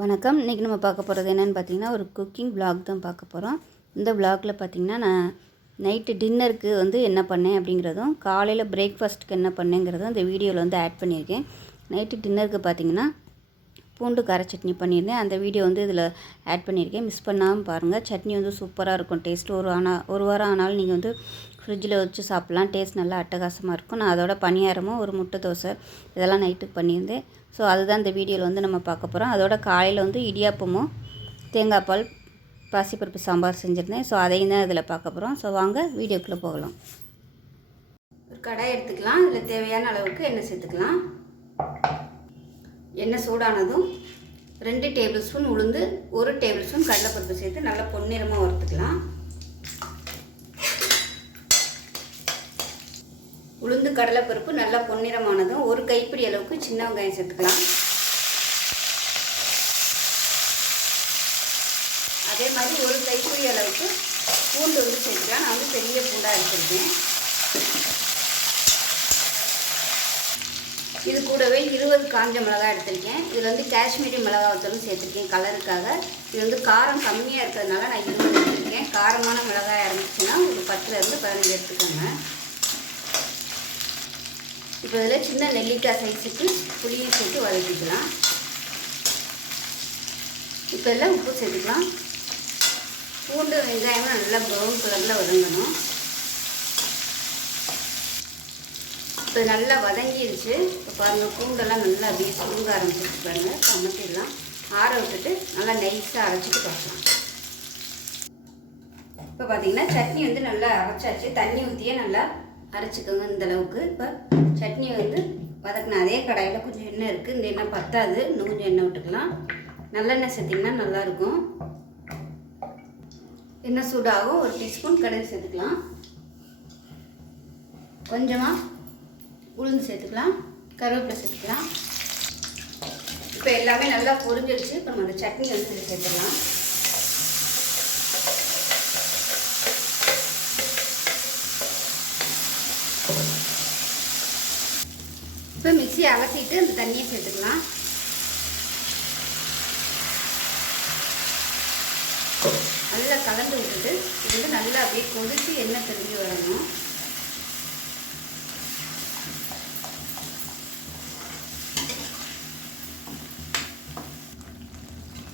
வணக்கம். இன்றைக்கி நம்ம பார்க்க போகிறது என்னென்னு பார்த்தீங்கன்னா, ஒரு குக்கிங் விலாக் தான் பார்க்க போகிறோம். இந்த விலாகில் பார்த்திங்கன்னா, நான் நைட்டு டின்னருக்கு என்ன பண்ணேன் அப்படிங்கிறதும், காலையில் பிரேக்ஃபாஸ்ட்டுக்கு என்ன பண்ணேங்கிறதும் இந்த வீடியோவில் ஆட் பண்ணியிருக்கேன். நைட்டு டின்னருக்கு பார்த்திங்கன்னா பூண்டு கார சட்னி பண்ணியிருந்தேன். அந்த வீடியோ இதில் ஆட் பண்ணியிருக்கேன். மிஸ் பண்ணாமல் பாருங்கள். சட்னி சூப்பராக இருக்கும். டேஸ்ட் ஒரு வாரம் ஆனாலும் நீங்கள் ஃப்ரிட்ஜில் வச்சு சாப்பிட்லாம். டேஸ்ட் நல்லா அட்டகாசமாக இருக்கும். நான் அதோட பணியாரமும் ஒரு முட்டை தோசை இதெல்லாம் நைட்டுக்கு பண்ணியிருந்தேன். ஸோ அதுதான் இந்த வீடியோவில் நம்ம பார்க்க போகிறோம். அதோட காலையில் இடியாப்பமும் தேங்காய் பால் பாசிப்பருப்பு சாம்பார் செஞ்சுருந்தேன். ஸோ அதையும் தான் இதில் பார்க்க போகிறோம். ஸோ வாங்க வீடியோக்குள்ளே போகலாம். ஒரு கடாய் எடுத்துக்கலாம். இதில் தேவையான அளவுக்கு எண்ணெய் சேர்த்துக்கலாம். எண்ணெய் சூடானதும் 2 டேபிள் ஸ்பூன் உளுந்து, 1 டேபிள் ஸ்பூன் கடலைப்பருப்பு சேர்த்து நல்லா பொன்னிறமாக வறுத்துக்கலாம். உளுந்து கடலைப்பருப்பு நல்லா பொன்னிறமானதும் 1 கைப்பிடி அளவுக்கு சின்ன வெங்காயம் சேர்த்துக்கலாம். அதே மாதிரி 1 கைப்பிடி அளவுக்கு பூண்டு சேர்த்துக்கலாம். நான் பெரிய பூண்டாக எடுத்துருக்கேன். இது கூடவே 20 காஞ்ச மிளகாய் எடுத்திருக்கேன். இதில் காஷ்மீரி மிளகாய் வத்தலும் சேர்த்துருக்கேன் கலருக்காக. இது காரம் கம்மியாக இருக்கிறதுனால நான் 20 எடுத்துருக்கேன். காரமான மிளகாய் இருந்துச்சுன்னா ஒரு 10லேருந்து 15 எடுத்துக்கோங்க. இப்போ இதில் சின்ன நெல்லிக்காய் சைஸுக்கு புளியும் சேர்த்து வதக்கிக்கலாம். இப்போ இதில் உப்பு சேர்த்துக்கலாம். பூண்டு வெங்காயமும் நல்லா ப்ரௌன் கலரில் வதங்கணும். இப்போ நல்லா வதங்கிடுச்சு. இப்போ பாருங்கள், பூண்டெல்லாம் நல்லா அப்படியே சுருங்க ஆரம்பிச்சிட்டு பாருங்கள். கமத்திடலாம். ஆற விட்டுட்டு நல்லா நைஸாக அரைச்சிட்டு பார்க்கலாம். இப்போ பார்த்தீங்கன்னா சட்னி நல்லா அரைச்சாச்சு. தண்ணி ஊற்றியே நல்லா அரைச்சிக்கோங்க இந்தளவுக்கு. இப்போ சட்னி வதக்கின அதே கடாயில் கொஞ்சம் எண்ணெய் இருக்குது. இந்த எண்ணெய் பத்தாது, இன்னும் கொஞ்சம் எண்ணெய் விட்டுக்கலாம். நல்லெண்ணெய் சேர்த்திங்கன்னா நல்லாயிருக்கும். எண்ணெய் சூடாகும். 1 டீஸ்பூன் கடலை சேர்த்துக்கலாம். கொஞ்சமாக உளுந்து சேர்த்துக்கலாம். கருவேப்பிலை சேர்த்துக்கலாம். இப்போ எல்லாமே நல்லா பொரிஞ்சிருச்சு. இப்போ நம்ம அந்த சட்னி இதில் சேர்த்துக்கலாம். இப்போ மிக்ஸியை அலசிட்டு அந்த தண்ணியை சேர்த்துக்கலாம். நல்லா கலந்து விட்டுட்டு இது நல்லா அப்படியே கொதித்து எண்ணெய் திரும்பி வரணும்.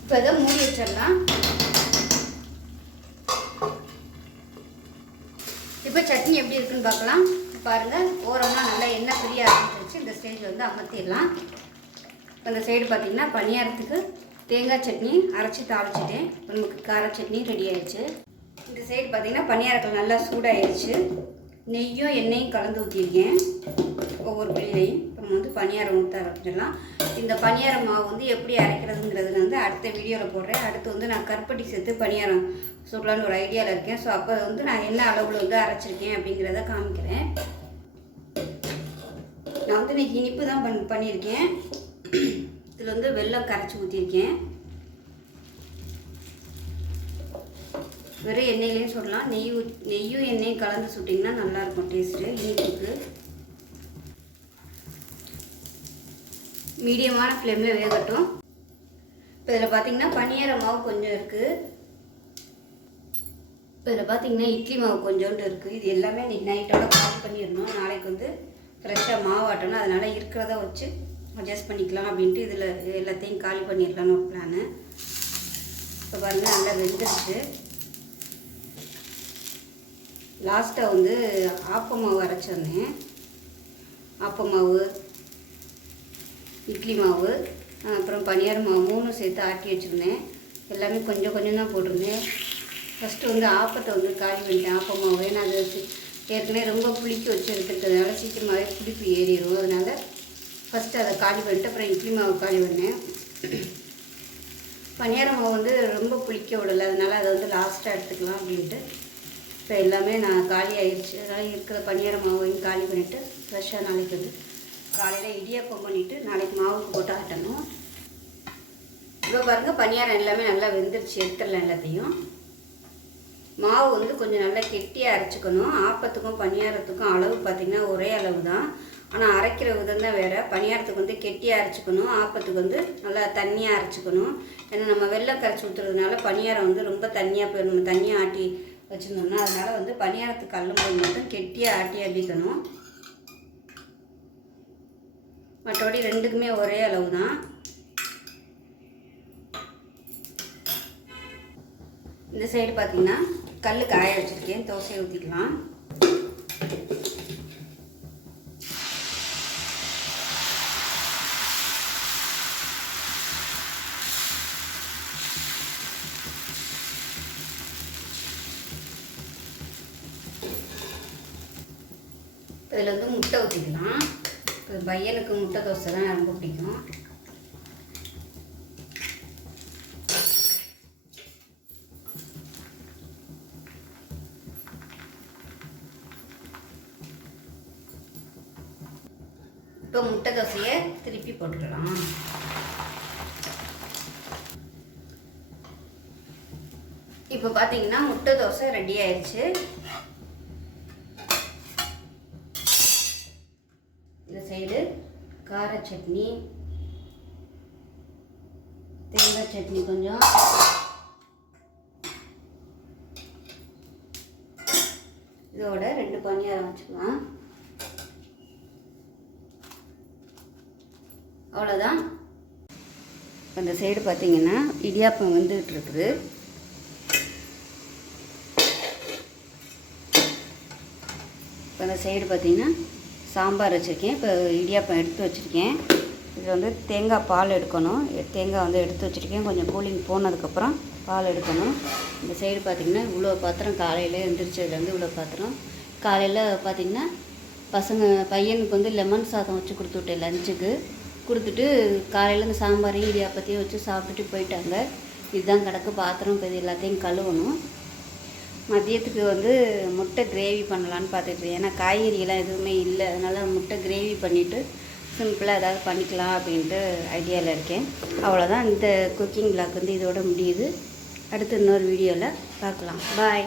இப்போ இதை மூடி வச்சிடலாம். இப்போ சட்னி எப்படி இருக்குன்னு பார்க்கலாம். பாருங்கள், ஓரம்லாம் நல்லா எண்ணெய் பிரிய ஆரம்பிச்சிருச்சு. இந்த ஸ்டேஜில் அமர்த்திடலாம். இப்போ இந்த சைடு பார்த்திங்கன்னா பணியாரத்துக்கு தேங்காய் சட்னி அரைச்சி தாளிச்சிட்டேன். நமக்கு கார சட்னி ரெடி ஆயிடுச்சு. இந்த சைடு பார்த்திங்கன்னா பணியாரத்தில் நல்லா சூடாகிடுச்சு. நெய்யும் எண்ணெயும் கலந்து ஊற்றிருக்கேன் ஒவ்வொரு பிள்ளையும். இப்போ நம்ம பணியாரம் ஊற்ற ஆரம்பிச்சிடலாம். இந்த பணியார மாவு எப்படி அரைக்கிறதுங்கிறது அடுத்த வீடியோவில் போடுறேன். அடுத்து நான் கருப்பட்டி சேர்த்து பணியாரம் சுடலான்னு ஒரு ஐடியாவில் இருக்கேன். ஸோ அப்போ நான் என்ன அளவில் அரைச்சிருக்கேன் அப்படிங்கிறத காமிக்கிறேன். நான் இன்றைக்கி இனிப்பு தான் பண்ணியிருக்கேன். இதில் வெல்லம் கரைச்சி ஊற்றிருக்கேன். வெறும் எண்ணெயிலையும் சுடலாம். நெய்யும் எண்ணெயும் கலந்து சுட்டிங்கன்னா நல்லாயிருக்கும் டேஸ்ட்டு இனிப்புக்கு. மீடியமான ஃப்ளேமில் வேகட்டும். இப்போ இதில் பார்த்திங்கன்னா பனியார மாவு கொஞ்சம் இருக்குது. இப்போ இதில் பார்த்திங்கன்னா இட்லி மாவு கொஞ்சோண்டு இருக்குது. இது எல்லாமே இன்றைக்கி நைட்டோட காலி பண்ணிடணும். நாளைக்கு ஃப்ரெஷ்ஷாக மாவு ஆட்டணும். அதனால் இருக்கிறத வச்சு அட்ஜஸ்ட் பண்ணிக்கலாம் அப்படின்ட்டு இதில் எல்லாத்தையும் காலி பண்ணிடலான்னு ஒரு பிளானு. இப்போ பாருங்கள், நல்லா வெந்துருச்சு. லாஸ்ட்டாக ஆப்ப மாவு அரைச்சிருந்தேன். ஆப்ப மாவு, இட்லி மாவு, அப்புறம் பனியார மாவு 3 சேர்த்து ஆட்டி வச்சுருந்தேன். எல்லாமே கொஞ்சம் கொஞ்சம் தான் போட்டிருந்தேன். ஃபஸ்ட்டு ஆப்பத்தை காலி பண்ணிட்டேன். ஆப்ப மாவு ஏன்னா அது ஏற்கனவே ரொம்ப புளிக்க வச்சு எடுத்துக்கிறதுனால சீக்கிரமாகவே புளிப்பு ஏறிடும். அதனால் ஃபஸ்ட்டு அதை காலி பண்ணிட்டு அப்புறம் இட்லி மாவு காலி பண்ணேன். பனியார மாவு ரொம்ப புளிக்க விடலை. அதனால் அதை லாஸ்ட்டாக எடுத்துக்கலாம் அப்படின்ட்டு இப்போ எல்லாமே நான் காலி ஆயிடுச்சு. அதனால் இருக்கிற பனியார மாவையும் காலி பண்ணிவிட்டு ஃப்ரெஷ்ஷாக நாளைக்கு காலையில் இடியாப்பம் பண்ணிவிட்டு நாளைக்கு மாவுக்கு போட்டு ஆட்டணும். இப்போ பாருங்கள், பனியாரம் எல்லாமே நல்லா வெந்துருச்சு. எடுத்துடலாம் எல்லாத்தையும். மாவு கொஞ்சம் நல்லா கெட்டியாக அரைச்சிக்கணும். ஆப்பத்துக்கும் பனியாரத்துக்கும் அளவு பார்த்திங்கன்னா ஒரே அளவு தான். ஆனால் அரைக்கிற விதம் தான் வேறு. பணியாரத்துக்கு வந்து கெட்டியாக அரைச்சிக்கணும், ஆப்பத்துக்கு வந்து நல்லா தண்ணியாக அரைச்சிக்கணும். ஏன்னா நம்ம வெள்ளம் கரைச்சி ஊற்றுறதுனால பணியாரம் வந்து ரொம்ப தண்ணியாக போய் நம்ம தண்ணியாக ஆட்டி வச்சுருந்தோம்னா, அதனால் வந்து பணியாரத்துக்கு அள்ளும்போது மட்டும் கெட்டியாக ஆட்டி அள்ளிக்கணும். மற்றபடி ரெண்டுக்குமே ஒரே அளவு தான். இந்த சைடு பார்த்திங்கன்னா கல் காய வச்சுருக்கேன், தோசையை ஊற்றிக்கலாம். இதில் வந்து முட்டை ஊற்றிக்கலாம். பையனுக்கு முட்டை தோசை தான் ரொம்ப பிடிக்கும். இப்போ முட்டை தோசையை திருப்பி போட்டுக்கலாம். இப்போ பார்த்தீங்கன்னா முட்டை தோசை ரெடி ஆயிடுச்சு. இந்த சைடு கார சட்னி, தேங்காய் சட்னி கொஞ்சம், இதோட 2 பணியாரம் வச்சுக்கலாம். அவ்வளோதான். இந்த சைடு பார்த்தீங்கன்னா இடியாப்பம் வந்துகிட்டு இருக்குது. இப்போ இந்த சைடு பார்த்தீங்கன்னா சாம்பார் வச்சுருக்கேன். இப்போ இடியாப்பம் எடுத்து வச்சுருக்கேன். இதில் வந்து தேங்காய் பால் எடுக்கணும். தேங்காய் வந்து எடுத்து வச்சுருக்கேன். கொஞ்சம் கூலிங் போனதுக்கப்புறம் பால் எடுக்கணும். இந்த சைடு பார்த்திங்கன்னா இவ்வளோ பாத்திரம் காலையில் எழுந்திரிச்சதுலேருந்து இவ்வளோ பாத்திரம். காலையில் பார்த்திங்கன்னா பையனுக்கு வந்து லெமன் சாதம் வச்சு கொடுத்து விட்டேன் லஞ்சுக்கு. கொடுத்துட்டு காலையில் இந்த சாம்பாரையும் இடியாப்பத்தையும் வச்சு சாப்பிட்டுட்டு போயிட்டாங்க. இதுதான் கிடக்கு பாத்திரம். இப்போ இது எல்லாத்தையும் கழுவணும். மதியத்துக்கு வந்து முட்டை கிரேவி பண்ணலான்னு பார்த்துட்ருக்கேன். ஏன்னா காய்கறியெல்லாம் எதுவுமே இல்லை, அதனால் முட்டை கிரேவி பண்ணிவிட்டு சிம்பிளாக ஏதாவது பண்ணிக்கலாம் அப்படின்ட்டு ஐடியாவில் இருக்கேன். அவ்வளோதான். இந்த குக்கிங் விளாக் வந்து இதோட முடியுது. அடுத்து இன்னொரு வீடியோவில் பார்க்கலாம். பாய்.